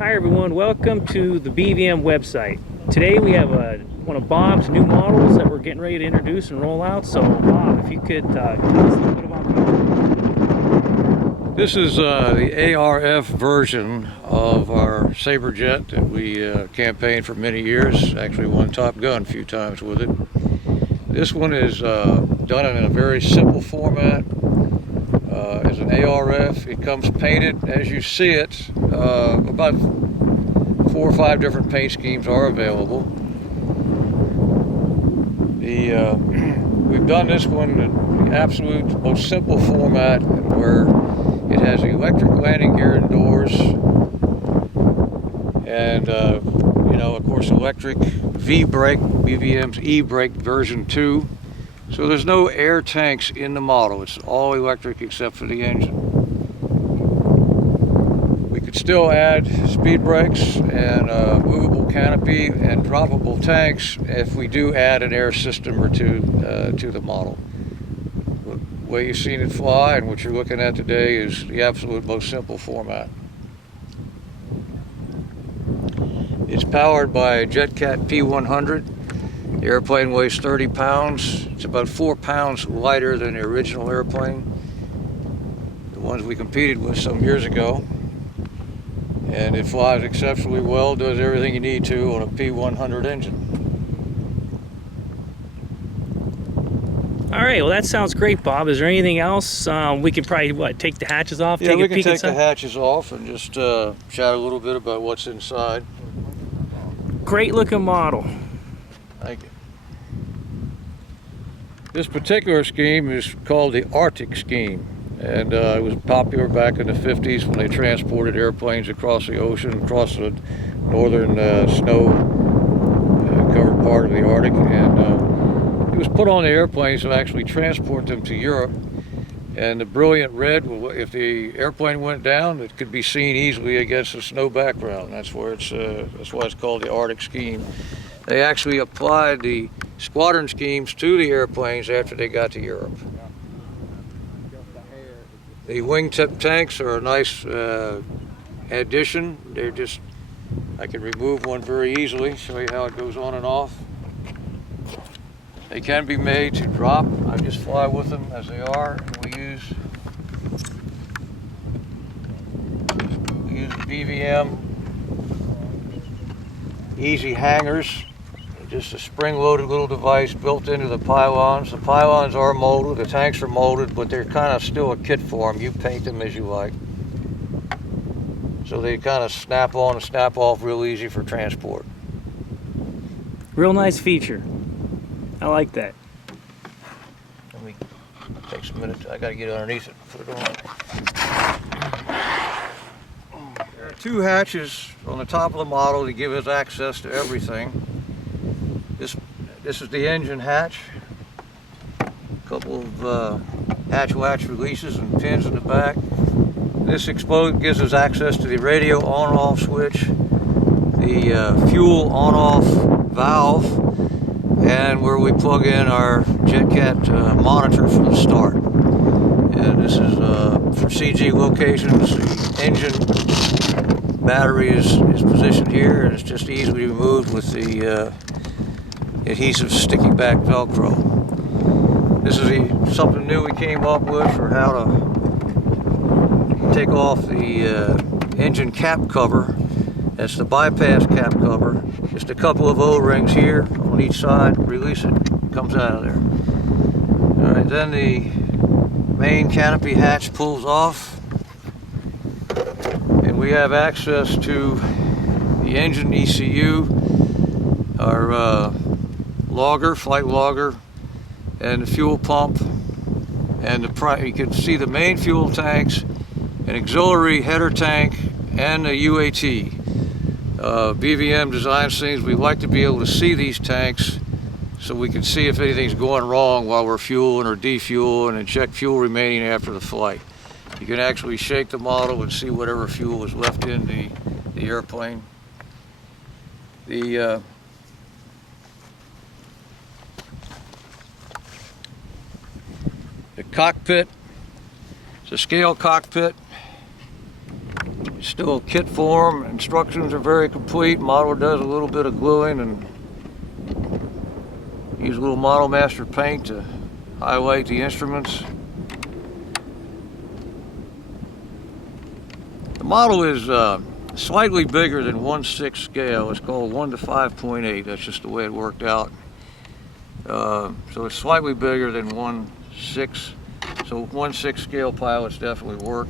Hi everyone, welcome to the BVM website. Today we have one of Bob's new models that we're getting ready to introduce and roll out. So Bob, if you could tell us a little bit about that. This is the ARF version of our Sabre jet that we campaigned for many years. Actually won Top Gun a few times with it. This one is done in a very simple format. As an ARF, it comes painted as you see it. About 4 or 5 different paint schemes are available. We've done this one in the absolute most simple format, where it has electric landing gear indoors, and of course, electric V-brake, BVM's E-brake version 2. So there's no air tanks in the model. It's all electric except for the engine. We could still add speed brakes and a movable canopy and droppable tanks if we do add an air system or two to the model. The way you've seen it fly and what you're looking at today is the absolute most simple format. It's powered by a JetCat P100. The airplane weighs 30 pounds. It's about 4 pounds lighter than the original airplane, the ones we competed with some years ago. And it flies exceptionally well, does everything you need to on a P100 engine. All right, well that sounds great, Bob. Is there anything else? We could probably take the hatches off. Yeah, we can take the hatches off and just chat a little bit about what's inside. Great looking model. Thank you. This particular scheme is called the Arctic scheme, and it was popular back in the 50s when they transported airplanes across the ocean, across the northern snow-covered part of the Arctic, and it was put on the airplanes to actually transport them to Europe. And the brilliant red, if the airplane went down, it could be seen easily against the snow background. That's why it's called the Arctic scheme. They actually applied the squadron schemes to the airplanes after they got to Europe. The wingtip tanks are a nice addition. I can remove one very easily, show you how it goes on and off. They can be made to drop. I just fly with them as they are. We use BVM easy hangers. Just a spring-loaded little device built into the pylons. The pylons are molded, the tanks are molded, but they're kind of still a kit form. You paint them as you like. So they kind of snap on and snap off real easy for transport. Real nice feature. I like that. Let me take some minutes. I got to get underneath it and put it on. There are 2 hatches on the top of the model to give us access to everything. This is the engine hatch. A couple of hatch latch releases and pins in the back. This gives us access to the radio on-off switch, the fuel on-off valve, and where we plug in our JetCat monitor for the start. And this is for CG locations. The engine battery is positioned here, and it's just easily removed with the adhesive sticky back Velcro. This is something new we came up with for how to take off the engine cap cover. That's the bypass cap cover. Just a couple of O-rings here on each side. Release it, comes out of there. All right, then the main canopy hatch pulls off, and we have access to the engine ECU, our flight logger, and the fuel pump, and you can see the main fuel tanks, an auxiliary header tank, and a UAT. BVM designs things. We like to be able to see these tanks so we can see if anything's going wrong while we're fueling or defueling, and check fuel remaining after the flight. You can actually shake the model and see whatever fuel is left in the airplane. The cockpit, it's a scale cockpit. It's still kit form. Instructions are very complete. Model does a little bit of gluing and use a little Model Master paint to highlight the instruments. The model is slightly bigger than 1/6 scale. It's called 1 to 5.8. That's just the way it worked out. So it's slightly bigger than 1/6. So 1/6 scale pilots definitely work.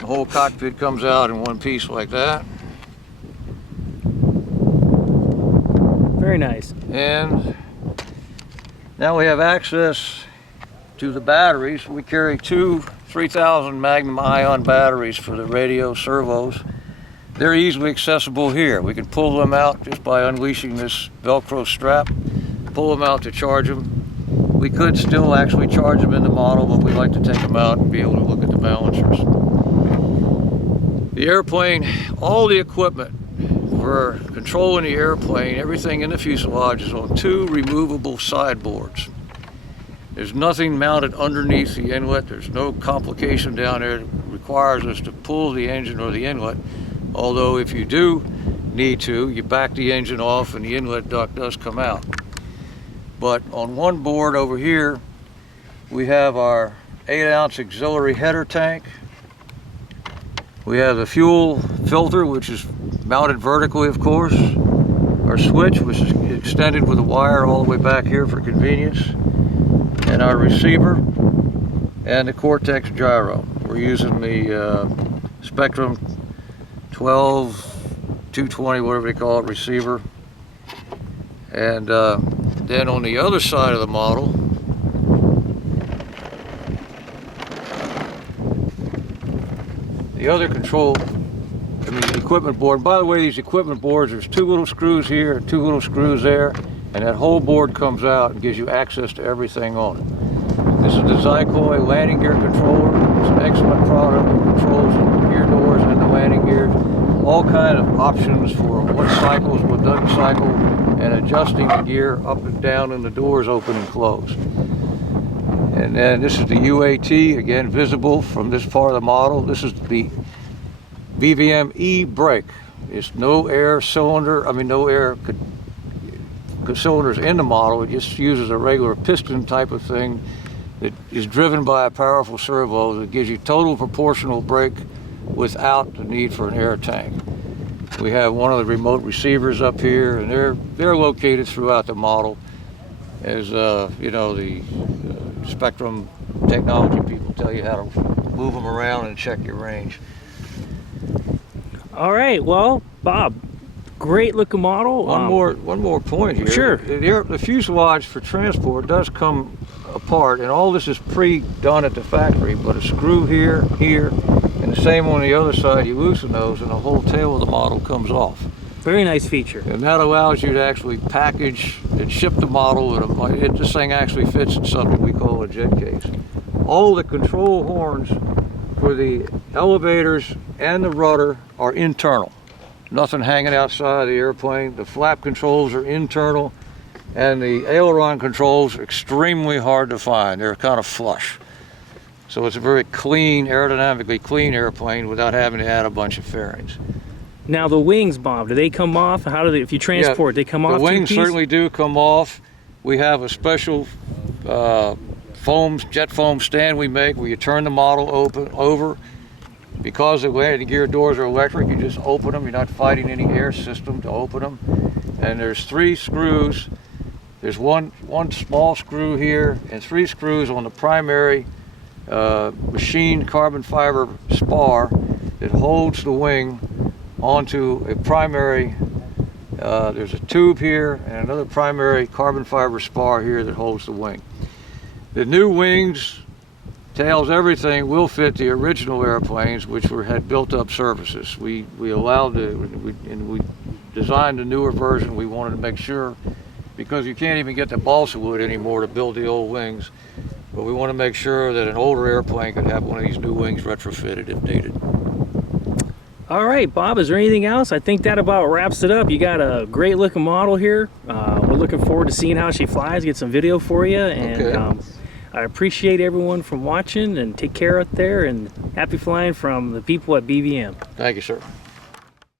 The whole cockpit comes out in one piece like that. Very nice. And now we have access to the batteries. We carry two 3000 Magnum ion batteries for the radio servos. They're easily accessible here. We can pull them out just by unleashing this Velcro strap, pull them out to charge them. We could still actually charge them in the model, but we like to take them out and be able to look at the balancers. The airplane, all the equipment for controlling the airplane, everything in the fuselage is on two removable sideboards. There's nothing mounted underneath the inlet. There's no complication down there that requires us to pull the engine or the inlet. Although if you do need to, you back the engine off and the inlet duct does come out. But on one board over here, we have our 8-ounce auxiliary header tank. We have the fuel filter, which is mounted vertically, of course. Our switch, which is extended with a wire all the way back here for convenience. And our receiver and the Cortex gyro. We're using the Spectrum 220, whatever they call it, receiver. And then on the other side of the model, the other control, the equipment board. By the way, these equipment boards, there's two little screws here and two little screws there, and that whole board comes out and gives you access to everything on it. This is the Zycoy landing gear controller. It's an excellent product. It controls the gear doors and the landing gears. All kind of options for what cycles, what doesn't cycle, and adjusting the gear up and down and the doors open and close. And then this is the UAT, again visible from this part of the model. This is the BVM E-brake. It's no air cylinder, no air cylinders in the model. It just uses a regular piston type of thing that is driven by a powerful servo that gives you total proportional brake without the need for an air tank. We have one of the remote receivers up here, and they're located throughout the model. As the Spectrum technology people tell you how to move them around and check your range. All right, well, Bob, great looking model. One more point here. Sure. The fuselage for transport does come apart, and all this is pre-done at the factory, but a screw here, and the same on the other side. You loosen those and the whole tail of the model comes off. Very nice feature. And that allows you to actually package and ship the model. This thing actually fits in something we call a jet case. All the control horns for the elevators and the rudder are internal. Nothing hanging outside of the airplane. The flap controls are internal, and the aileron controls are extremely hard to find. They're kind of flush. So it's a very clean, aerodynamically clean airplane without having to add a bunch of fairings. Now the wings, Bob, do they come off? How do they, if you transport, they come off? The wings certainly do come off. We have a special jet foam stand we make where you turn the model over. Because the landing gear doors are electric, you just open them. You're not fighting any air system to open them. And there's 3 screws. There's one small screw here and 3 screws on the primary machined carbon fiber spar that holds the wing onto a primary, there's a tube here and another primary carbon fiber spar here that holds the wing. The new wings, tails, everything will fit the original airplanes, which had built up surfaces. We designed a newer version. We wanted to make sure, because you can't even get the balsa wood anymore to build the old wings, but we want to make sure that an older airplane could have one of these new wings retrofitted if needed. All right, Bob, is there anything else? I think that about wraps it up. You got a great looking model here. We're looking forward to seeing how she flies, get some video for you. And okay. I appreciate everyone from watching, and take care out there, and happy flying from the people at BVM. Thank you, sir.